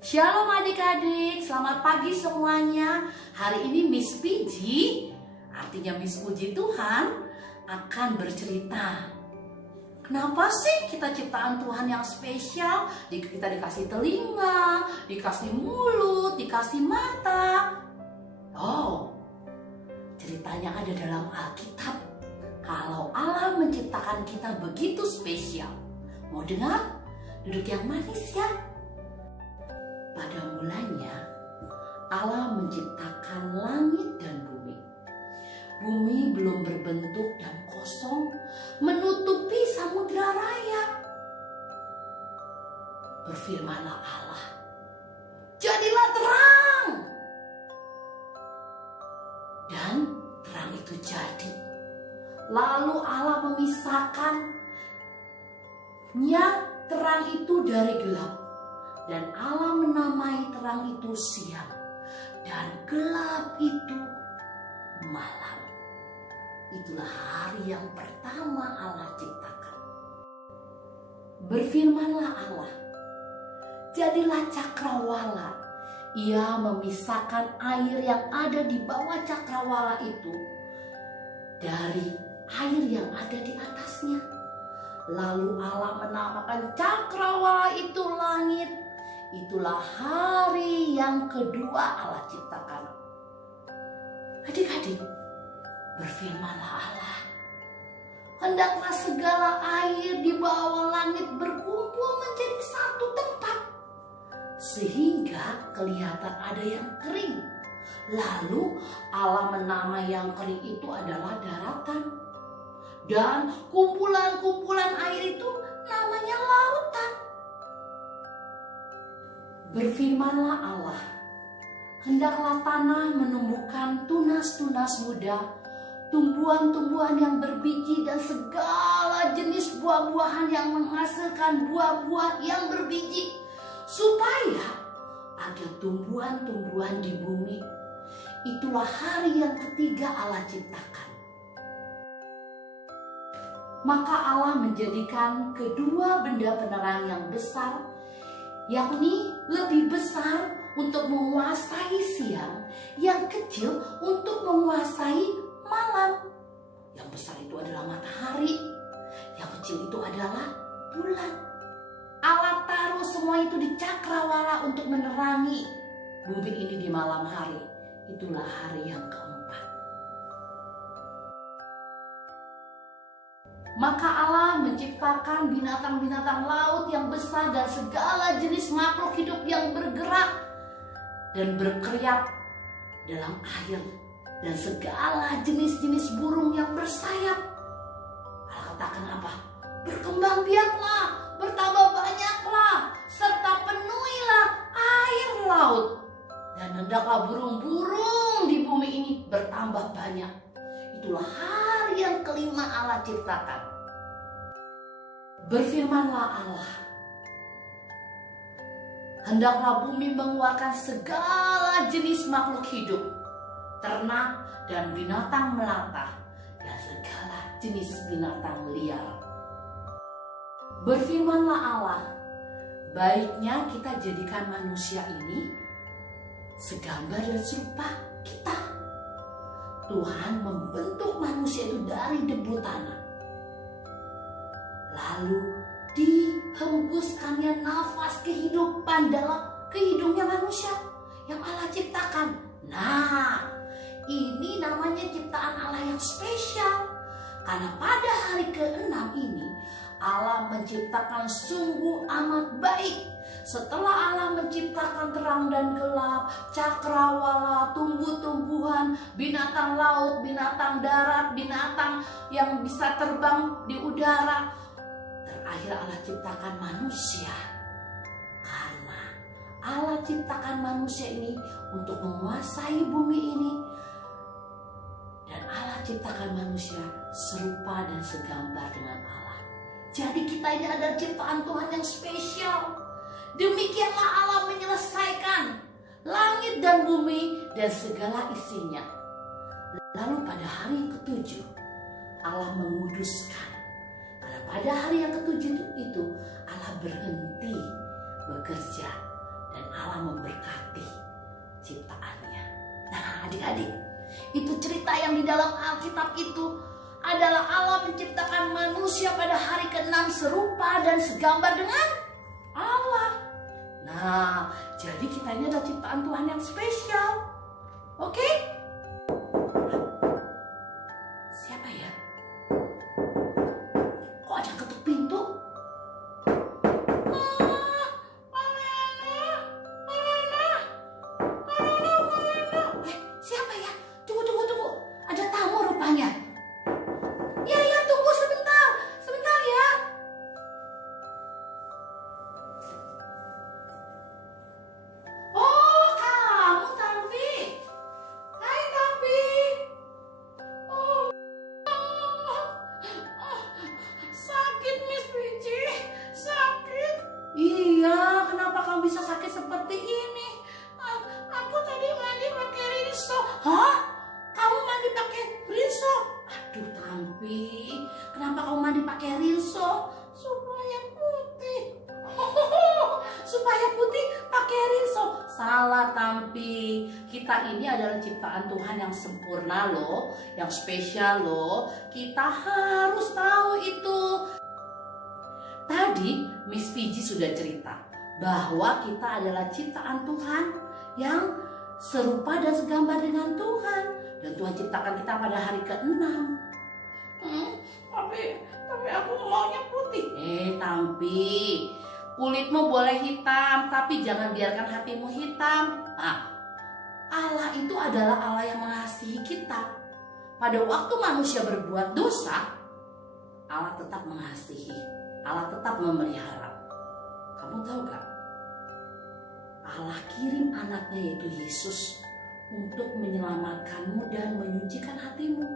Shalom adik-adik, selamat pagi semuanya. Hari ini Miss Piji, artinya Miss Puji Tuhan, akan bercerita. Kenapa sih kita ciptaan Tuhan yang spesial? Kita dikasih telinga, dikasih mulut, dikasih mata. Oh, ceritanya ada dalam Alkitab. Kalau Allah menciptakan kita begitu spesial. Mau dengar? Duduk yang manis ya. Pada mulanya, Allah menciptakan langit dan bumi. Bumi belum berbentuk dan kosong, menutupi samudra raya. Berfirmanlah Allah, jadilah terang. Dan terang itu jadi. Lalu Allah memisahkannya terang itu dari gelap. Dan Allah menamai terang itu siang, dan gelap itu malam. Itulah hari yang pertama Allah ciptakan. Berfirmanlah Allah, jadilah cakrawala. Ia memisahkan air yang ada di bawah cakrawala itu dari air yang ada di atasnya. Lalu Allah menamakan cakrawala itu langit. Itulah hari yang kedua Allah ciptakan. Adik-adik, berfirmanlah Allah, hendaklah segala air di bawah langit berkumpul menjadi satu tempat, sehingga kelihatan ada yang kering. Lalu Allah menamai yang kering itu adalah daratan. Dan kumpulan-kumpulan air itu namanya lautan. Berfirmanlah Allah, hendaklah tanah menumbuhkan tunas-tunas muda, tumbuhan-tumbuhan yang berbiji dan segala jenis buah-buahan yang menghasilkan buah-buah yang berbiji, supaya ada tumbuhan-tumbuhan di bumi. Itulah hari yang ketiga Allah ciptakan. Maka Allah menjadikan kedua benda penerang yang besar, yakni lebih besar untuk menguasai siang, yang kecil untuk menguasai malam. Yang besar itu adalah matahari, yang kecil itu adalah bulan. Allah taruh semua itu di cakrawala untuk menerangi bumi ini di malam hari. Itulah hari yang keempat. Maka Allah menciptakan binatang-binatang laut yang besar dan segala jenis makhluk hidup yang bergerak dan berkeriap dalam air, dan segala jenis-jenis burung yang bersayap. Allah katakan apa? Berkembang biaklah, bertambah banyaklah, serta penuhilah air laut. Dan hendaklah burung-burung di bumi ini bertambah banyak. Itulah hari yang kelima Allah ciptakan. Berfirmanlah Allah, hendaklah bumi mengeluarkan segala jenis makhluk hidup, ternak dan binatang melata, dan segala jenis binatang liar. Berfirmanlah Allah, baiknya kita jadikan manusia ini segambar dan serupa kita. Tuhan membentuk manusia itu dari debu tanah. Lalu dihembuskannya nafas kehidupan dalam hidungnya manusia yang Allah ciptakan. Nah, ini namanya ciptaan Allah yang spesial. Karena pada hari ke-6 ini Allah menciptakan sungguh amat baik. Setelah Allah menciptakan terang dan gelap, cakrawala, tumbuh-tumbuhan, binatang laut, binatang darat, binatang yang bisa terbang di udara, terakhir Allah ciptakan manusia. Karena Allah ciptakan manusia ini untuk menguasai bumi ini, dan Allah ciptakan manusia serupa dan segambar dengan Allah. Jadi kita ini adalah ciptaan Tuhan yang spesial. Demikianlah Allah menyelesaikan langit dan bumi dan segala isinya. Lalu pada hari yang ketujuh Allah menguduskan. Karena pada hari yang ketujuh itu Allah berhenti bekerja dan Allah memberkati ciptaannya. Nah, adik-adik, itu cerita yang di dalam Alkitab itu adalah Allah menciptakan manusia pada hari ke-6 serupa dan segambar dengan Allah. Nah, jadi kita ini adalah ciptaan Tuhan yang spesial. Oke? Siapa ya? Kok ada ketuk pintu? Siapa ya? Tunggu. Ada tamu rupanya. Ya, tunggu sebentar ya. Oh, kamu Tampi. Hai Tampi. Sakit Miss Pici, sakit. Iya, kenapa kamu bisa sakit seperti ini? Aku tadi mandi pakai rinso. Hah? Kamu mandi pakai rinso? Aduh Tampi, kenapa kamu mandi pakai rinso? Supaya putih. Supaya putih pakai rinso. Salah Tampi. Kita ini adalah ciptaan Tuhan yang sempurna loh, yang spesial loh. Kita harus tahu itu. Tadi Miss Fiji sudah cerita bahwa kita adalah ciptaan Tuhan yang serupa dan segambar dengan Tuhan. Dan Tuhan ciptakan kita pada hari ke-6. Tapi aku maunya putih. Tampi, kulitmu boleh hitam, tapi jangan biarkan hatimu hitam. Allah itu adalah Allah yang mengasihi kita. Pada waktu manusia berbuat dosa, Allah tetap mengasihi. Allah tetap memelihara. Kamu tahu gak? Allah kirim anaknya yaitu Yesus untuk menyelamatkanmu dan menyucikan hatimu,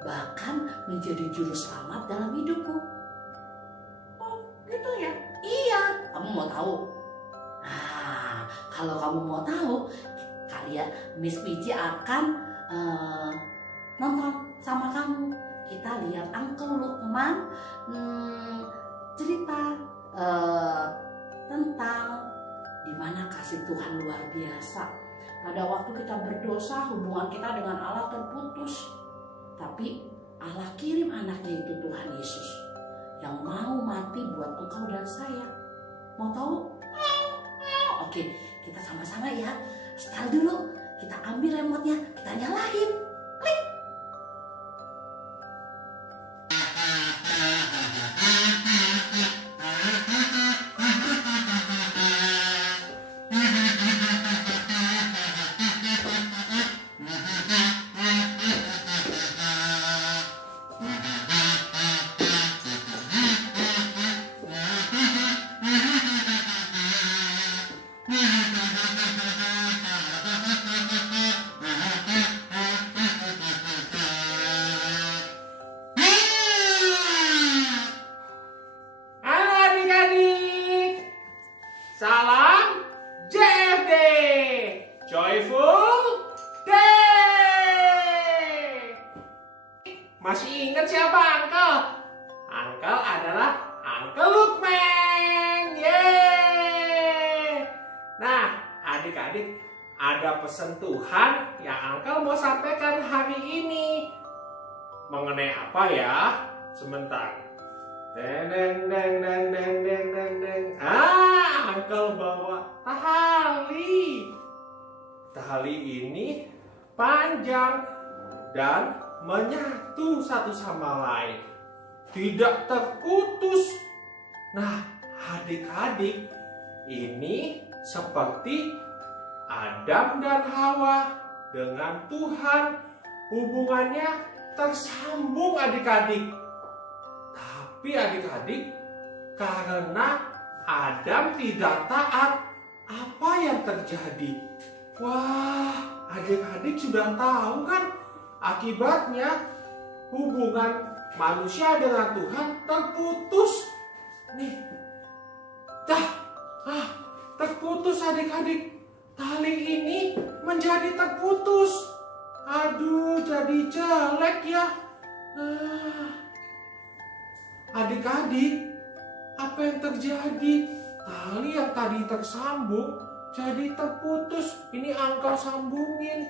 bahkan menjadi juru selamat dalam hidupmu. Oh, gitu ya? Iya. Kamu mau tahu? Nah, kalau kamu mau tahu, kalian Miss Pici akan nonton sama kamu. Kita lihat Uncle Lukman cerita tentang dimana kasih Tuhan luar biasa. Pada waktu kita berdosa, hubungan kita dengan Allah terputus. Tapi Allah kirim anaknya itu Tuhan Yesus yang mau mati buat engkau dan saya. Mau tahu? Oke, kita sama-sama ya. Setel dulu. Kita ambil remote-nya, kita nyalain. Klik. Salam JFD, Joyful Day. Masih ingat siapa Uncle? Uncle adalah Uncle Lukman. Yeay. Nah, adik-adik, ada pesan Tuhan yang Uncle mau sampaikan hari ini. Mengenai apa ya? Sebentar. Deng. Uncle bawa tali. Tali ini panjang dan menyatu satu sama lain, tidak terputus. Nah, adik-adik, ini seperti Adam dan Hawa dengan Tuhan, hubungannya tersambung adik-adik. Tapi adik-adik, karena Adam tidak taat, apa yang terjadi? Wah, adik-adik sudah tahu kan akibatnya hubungan manusia dengan Tuhan terputus. Nih, terputus adik-adik. Tali ini menjadi terputus. Aduh, jadi jelek ya. Adik-adik, apa yang terjadi? Tali yang tadi tersambung jadi terputus. Ini angka sambungin.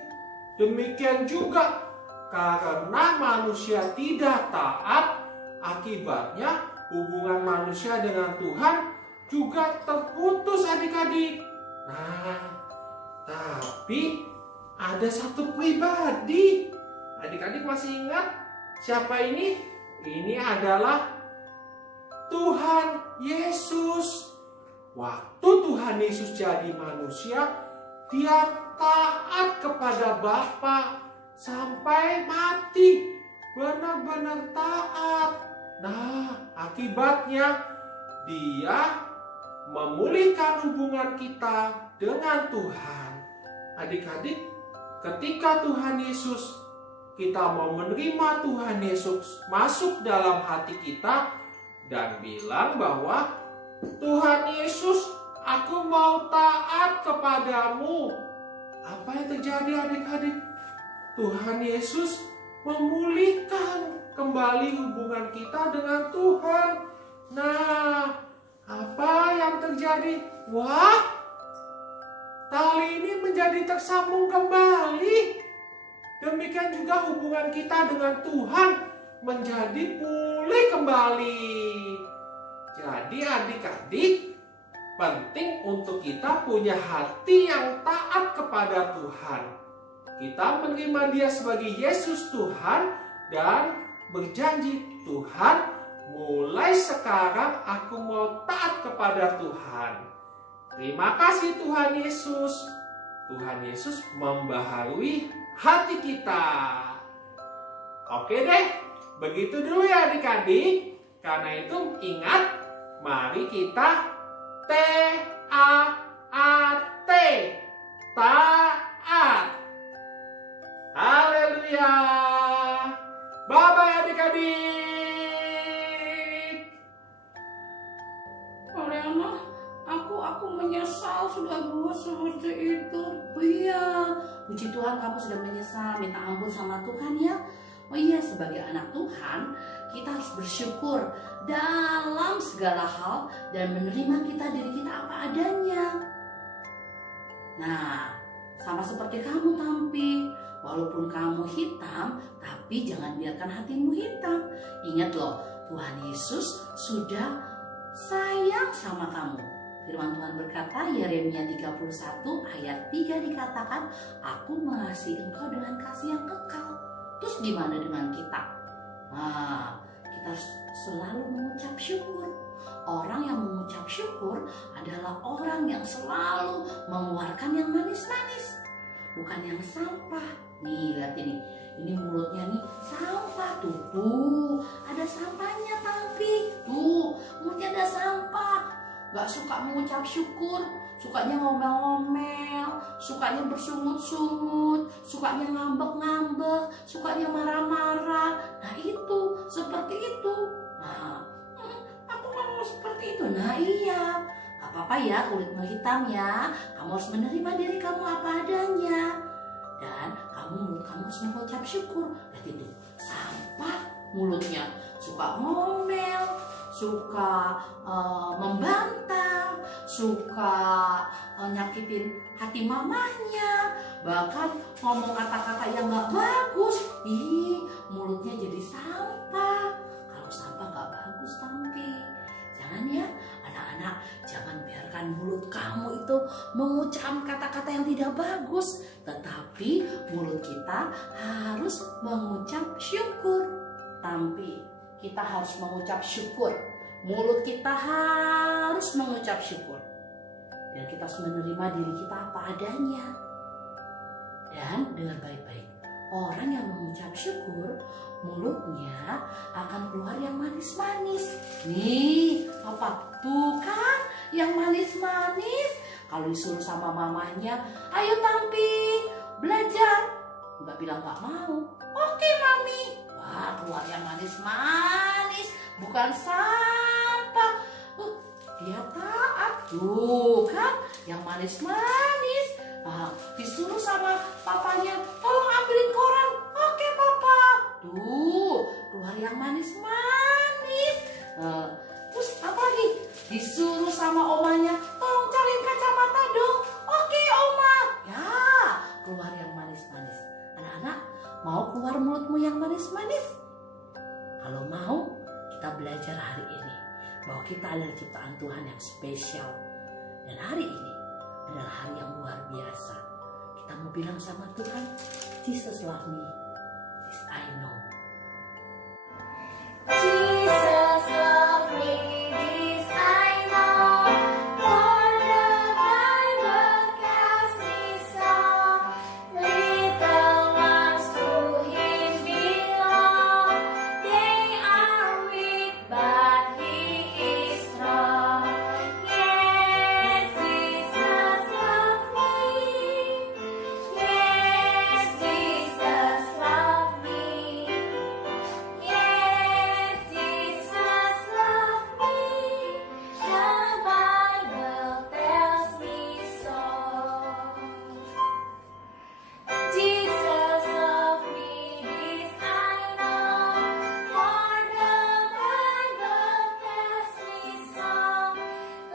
Demikian juga karena manusia tidak taat, akibatnya hubungan manusia dengan Tuhan juga terputus adik-adik. Nah, tapi ada satu pribadi. Adik-adik masih ingat siapa ini? Ini adalah Tuhan Yesus. Waktu Tuhan Yesus jadi manusia, dia taat kepada Bapa sampai mati. Benar-benar taat. Nah, akibatnya dia memulihkan hubungan kita dengan Tuhan. Adik-adik, ketika Tuhan Yesus, kita mau menerima Tuhan Yesus masuk dalam hati kita dan bilang bahwa Tuhan Yesus, aku mau taat kepadamu. Apa yang terjadi adik-adik? Tuhan Yesus memulihkan kembali hubungan kita dengan Tuhan. Nah, apa yang terjadi? Wah, tali ini menjadi tersambung kembali. Demikian juga hubungan kita dengan Tuhan menjadi pulih kembali. Jadi adik-adik, penting untuk kita punya hati yang taat kepada Tuhan. Kita menerima Dia sebagai Yesus Tuhan dan berjanji, Tuhan, mulai sekarang aku mau taat kepada Tuhan. Terima kasih Tuhan Yesus. Tuhan Yesus membaharui hati kita. Oke deh, begitu dulu ya adik-adik. Karena itu ingat, mari kita T-A-A-T, taat. Haleluya. Bye-bye adik-adik. Mariana, aku menyesal sudah buat seperti itu. Oh iya, puji Tuhan kamu sudah menyesal, minta ampun sama Tuhan ya. Oh iya, sebagai anak Tuhan, kita harus bersyukur dalam segala hal dan menerima diri kita apa adanya. Nah, sama seperti kamu Tampi, walaupun kamu hitam, tapi jangan biarkan hatimu hitam. Ingat loh, Tuhan Yesus sudah sayang sama kamu. Firman Tuhan berkata, Yeremia 31 ayat 3 dikatakan, aku mengasihi engkau dengan kasih yang kekal. Terus gimana dengan kita? Nah, kita harus selalu mengucap syukur. Orang yang mengucap syukur adalah orang yang selalu mengeluarkan yang manis-manis, bukan yang sampah. Nih, lihat ini mulutnya nih sampah tuh, ada sampahnya Tampi. Tuh, mulutnya ada sampah. Gak suka mengucap syukur, sukanya ngomel-ngomel, sukanya bersungut-sungut, sukanya ngambek-ngambek, sukanya marah-marah. Nah itu, seperti itu. Nah, aku gak mau seperti itu. Nah iya, gak apa-apa ya kulitmu hitam ya. Kamu harus menerima diri kamu apa adanya. Dan mulut kamu harus mengucap syukur. Lihat itu, sampah mulutnya, suka ngomel, suka membantah, suka nyakitin hati mamanya, bahkan ngomong kata-kata yang gak bagus. Ih, mulutnya jadi sampah. Kalau sampah gak bagus Tampi. Jangan ya anak-anak, jangan biarkan mulut kamu itu mengucap kata-kata yang tidak bagus. Tetapi mulut kita harus mengucap syukur. Tampi, kita harus mengucap syukur. Mulut kita harus mengucap syukur. Dan kita harus menerima diri kita apa adanya. Dan dengar baik-baik, orang yang mengucap syukur, mulutnya akan keluar yang manis-manis. Nih, apa? Tuh kan, yang manis-manis. Kalau disuruh sama mamanya, ayo Tampi, belajar. Nggak bilang nggak mau. Oke Mami. Wah, keluar yang manis-manis, bukan sampah. Dia taat. Tuh kan, yang manis-manis. Nah, disuruh sama papanya, tolong ambilin koran. Oke Papa. Tuh, keluar yang manis-manis. Terus apa lagi? Disuruh sama omanya, tolong cariin kacamata dong. adalah ciptaan Tuhan yang spesial. Dan hari ini adalah hari yang luar biasa. Kita mau bilang sama Tuhan, Jesus love me, this I know. Jesus loved me, this I know, for the Bible tells me so. Little ones to Him belong, they are weak, but He is strong. Yes, Jesus loved me. Yes, Jesus loved me. Yes, Jesus loved me. The Bible tells me so. Jesus loved me, this I know, for the Bible tells me so.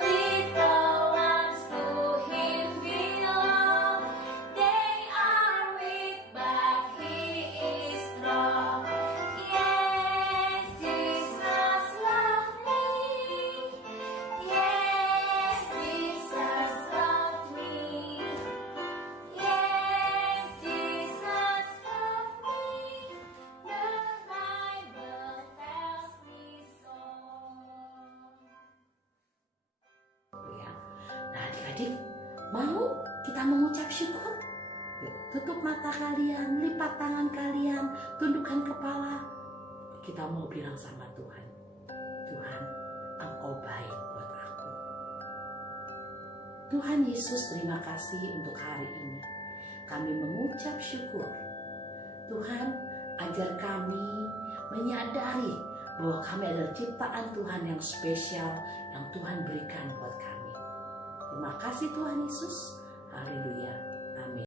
Little ones to Him belong, they are weak, but He is strong. Yes, Jesus loved me. Yes, Jesus loved me. Yes, Jesus loved me. The Bible tells me so. Ya. Nah adik-adik, mau kita mengucap syukur? Yuk, tutup mata kalian, lipat tangan kalian, tundukkan kepala. Kita mau bilang sama Tuhan, Tuhan, Engkau baik buat aku. Tuhan Yesus, terima kasih untuk hari ini. Kami mengucap syukur. Tuhan, ajar kami menyadari bahwa kami adalah ciptaan Tuhan yang spesial yang Tuhan berikan buat kami. Terima kasih Tuhan Yesus. Haleluya. Amin.